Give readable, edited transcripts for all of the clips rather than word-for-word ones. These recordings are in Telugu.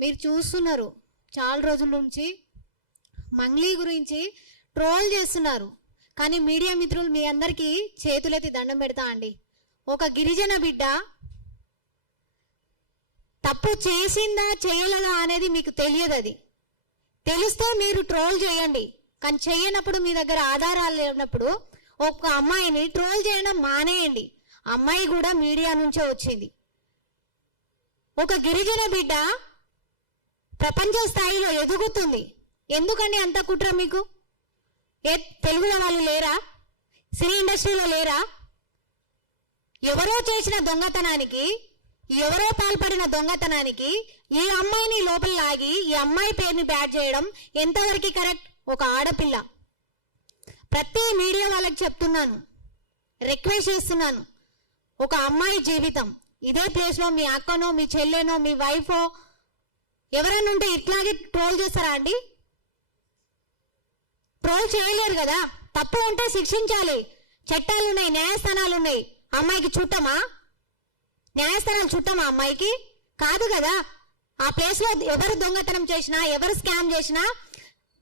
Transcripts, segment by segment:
మీరు చూస్తున్నారు చాలా రోజుల నుంచి మంగ్లీ గురించి ట్రోల్ చేస్తున్నారు. కానీ మీడియా మిత్రులు మీ అందరికీ చేతులెత్తి దండం పెడతా అండి. ఒక గిరిజన బిడ్డ తప్పు చేసిందా చేయలేదా అనేది మీకు తెలియదు. అది తెలిస్తే మీరు ట్రోల్ చేయండి. కానీ చేయనప్పుడు మీ దగ్గర ఆధారాలు లేనప్పుడు ఒక అమ్మాయిని ట్రోల్ చేయడం మానేయండి. అమ్మాయి కూడా మీడియా నుంచే వచ్చింది. ఒక గిరిజన బిడ్డ ప్రపంచ స్థాయిలో ఎదుగుతుంది. ఎందుకండి అంత కుట్ర మీకు? తెలుగులో వాళ్ళు లేరా? సినీ ఇండస్ట్రీలో లేరా? ఎవరో చేసిన దొంగతనానికి, ఎవరో పాల్పడిన దొంగతనానికి ఈ అమ్మాయిని లోపల లాగి ఈ అమ్మాయి పేరుని బ్యాడ్ చేయడం ఎంతవరకు కరెక్ట్? ఒక ఆడపిల్ల. ప్రతి మీడియా వాళ్ళకి చెప్తున్నాను, రిక్వెస్ట్ చేస్తున్నాను, ఒక అమ్మాయి జీవితం ఇదే ప్లేస్లో మీ అక్కనో మీ చెల్లెనో మీ వైఫో ఎవరైనా ఉంటే ఇట్లాగే ట్రోల్ చేస్తారా అండి? ట్రోల్ చేయలేరు కదా. తప్పు ఉంటే శిక్షించాలి. చట్టాలు ఉన్నాయి, న్యాయస్థానాలు ఉన్నాయి. అమ్మాయికి చుట్టమా? న్యాయస్థానాలు చుట్టమా అమ్మాయికి? కాదు కదా. ఆ ప్లేస్లో ఎవరు దొంగతనం చేసినా, ఎవరు స్కామ్ చేసినా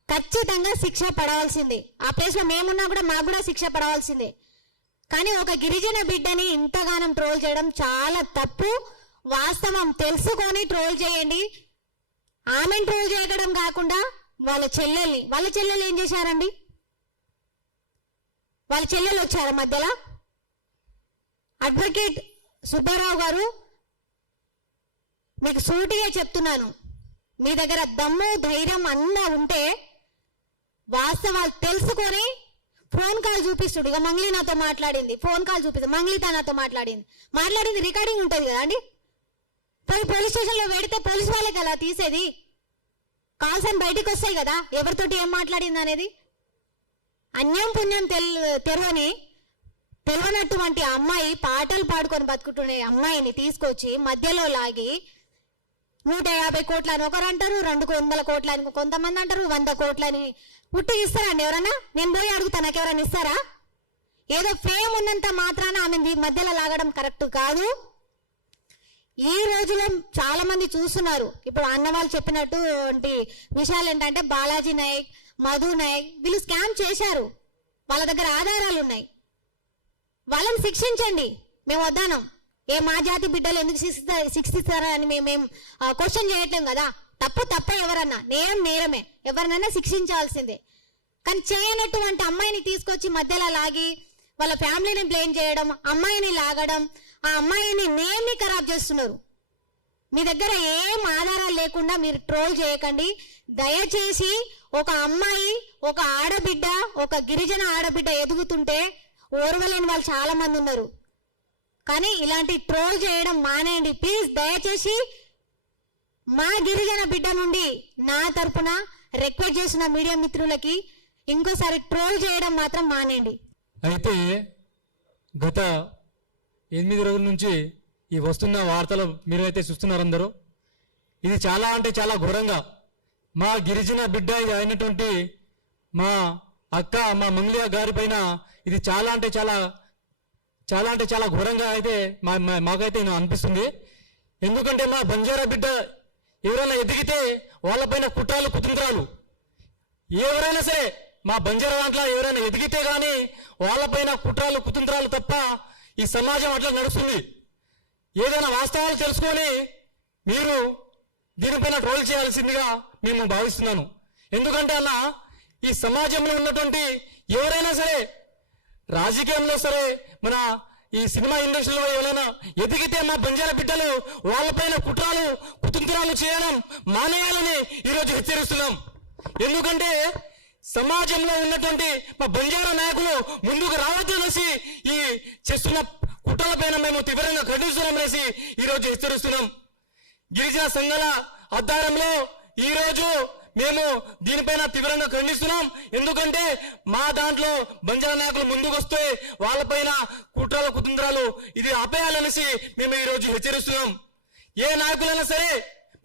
ఖచ్చితంగా శిక్ష పడవలసిందే. ఆ ప్లేస్లో మేమున్నా కూడా మాకు కూడా శిక్ష పడవలసిందే. కానీ ఒక గిరిజన బిడ్డని ఇంతగానం ట్రోల్ చేయడం చాలా తప్పు. వాస్తవం తెలుసుకొని ట్రోల్ చేయండి. ఆమెను ట్రోల్ చేయడం కాకుండా వాళ్ళ చెల్లెలు ఏం చేశారండి? వాళ్ళ చెల్లెలు వచ్చారు మధ్యలో. అడ్వకేట్ సుబ్బారావు గారు, మీకు సూటిగా చెప్తున్నాను, మీ దగ్గర దమ్ము ధైర్యం అన్నా ఉంటే వాస్తవాలు తెలుసుకొని ఫోన్ కాల్ చూపిస్తుడు. ఇక మంగ్లీ నాతో మాట్లాడింది, ఫోన్ కాల్ చూపిస్తుంది. మంగ్లీతో నాతో మాట్లాడింది రికార్డింగ్ ఉంటుంది కదా అండి. పోలీస్ స్టేషన్లో పెడితే పోలీస్ వాళ్ళే కదా తీసేది. కాల్స్ అని బయటికి వస్తాయి కదా ఎవరితోటి ఏం మాట్లాడింది అనేది. అన్యం పుణ్యం తెలియనటువంటి అమ్మాయి పాటలు పాడుకొని బతుకుతున్న అమ్మాయిని తీసుకొచ్చి మధ్యలో లాగి 150 కోట్లని ఒకరు అంటారు, 200 కోట్లని కొంతమంది అంటారు, 100 కోట్లని ఉట్టి ఇస్తారండి ఎవరన్నా? నేను పోయి అడుగుతా, నాకు ఎవరైనా ఇస్తారా? ఏదో ఫేమ్ ఉన్నంత మాత్రాన ఆమె మధ్యలో లాగడం కరెక్ట్ కాదు. ఈ రోజులో చాలా మంది చూస్తున్నారు. ఇప్పుడు అన్న వాళ్ళు చెప్పినట్టు విషయాలు ఏంటంటే బాలాజీ నాయక్, మధు నాయక్ వీళ్ళు స్కామ్ చేశారు. వాళ్ళ దగ్గర ఆధారాలు ఉన్నాయి. వాళ్ళని శిక్షించండి. మేము వద్దానం. మా జాతి బిడ్డలు ఎందుకు శిక్షిస్తారా అని మేమేం క్వశ్చన్ చేయట్లేం కదా. తప్ప ఎవరన్నా, నేరమే, ఎవరినైనా శిక్షించాల్సిందే. కానీ చేయనటువంటి అమ్మాయిని తీసుకొచ్చి మధ్యలో లాగి వాళ్ళ ఫ్యామిలీని బ్లేమ్ చేయడం, అమ్మాయిని లాగడం, ఆ అమ్మాయిని నేమ్ని ఖరాబ్ చేస్తున్నారు. మీ దగ్గర ఏం ఆధారాలు లేకుండా మీరు ట్రోల్ చేయకండి దయచేసి. ఒక అమ్మాయి, ఒక ఆడబిడ్డ, ఒక గిరిజన ఆడబిడ్డ ఎదుగుతుంటే ఓర్వలేని వాళ్ళు చాలా మంది ఉన్నారు. కానీ ఇలాంటి ట్రోల్ చేయడం మానేయండి ప్లీజ్ దయచేసి. మా గిరిజన బిడ్డ నుండి నా తరపున రిక్వెస్ట్ చేసిన మీడియా మిత్రులకి ఇంకోసారి ట్రోల్ చేయడం మాత్రం మానేయండి. అయితే గత 8 రోజుల నుంచి ఈ వస్తున్న వార్తలు మీరైతే చూస్తున్నారు అందరూ. ఇది చాలా అంటే చాలా ఘోరంగా మా గిరిజన బిడ్డ అయినటువంటి మా అక్క, మా మంగ్లీ గారి పైన ఇది చాలా అంటే చాలా ఘోరంగా అయితే మాకైతే అనిపిస్తుంది. ఎందుకంటే మా బంజారా బిడ్డ ఎవరైనా ఎదిగితే వాళ్ళపైన కుట్రాలు కుతంత్రాలు, ఎవరైనా సరే మా బంజారా దాంట్లో ఎవరైనా ఎదిగితే కానీ వాళ్ళపైన కుట్రాలు కుతంత్రాలు తప్ప ఈ సమాజం అట్లా నడుస్తుంది. ఏదైనా వాస్తవాలు తెలుసుకొని మీరు దీనిపైన ట్రోల్ చేయాల్సిందిగా మేము భావిస్తున్నాను. ఎందుకంటే అన్న ఈ సమాజంలో ఉన్నటువంటి ఎవరైనా సరే, రాజకీయంలో సరే, మన ఈ సినిమా ఇండస్ట్రీలో ఎవరైనా ఎదిగితే మా బంజారా బిడ్డలు వాళ్ళపైన కుట్రాలు కుతంత్రాలు చేయడం మానేయాలని ఈరోజు హెచ్చరిస్తున్నాం. ఎందుకంటే సమాజంలో ఉన్నటువంటి మా బంజారా నాయకులు ముందుకు రావద్దు అనేసి ఈ చేస్తున్న కుట్రలపైన మేము తీవ్రంగా ఖండిస్తున్నాం అనేసి ఈరోజు హెచ్చరిస్తున్నాం. గిరిజన సంఘాల ఆధ్వర్యంలో ఈరోజు మేము దీనిపైన తీవ్రంగా ఖండిస్తున్నాం. ఎందుకంటే మా దాంట్లో బంజారా నాయకులు ముందుకు వస్తే వాళ్ళపైన కుట్రలు కుతంత్రాలు ఇది ఆపేయాలనేసి మేము ఈరోజు హెచ్చరిస్తున్నాం. ఏ నాయకులైనా సరే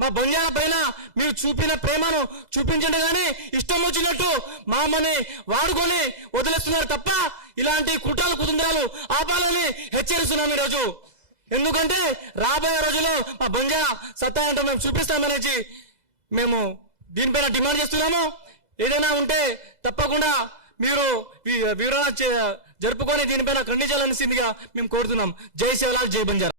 మా బంజారా పైన మీరు చూపిన ప్రేమను చూపించండి, కానీ ఇష్టం వచ్చినట్టు మామని వాడుకొని వదిలేస్తున్నారు తప్ప ఇలాంటి కుట్రలు కుతంత్రాలు ఆపాలని హెచ్చరిస్తున్నాం ఈరోజు. ఎందుకంటే రాబోయే రోజుల్లో మా బంజా సత్తా అంటే మేము చూపిస్తామనేసి మేము దీనిపైన డిమాండ్ చేస్తున్నాము. ఏదైనా ఉంటే తప్పకుండా మీరు వివరణ జరుపుకొని దీనిపైన ఖండించాలనిసిందిగా మేము కోరుతున్నాం. జై శివలాల్, జై బంజారా.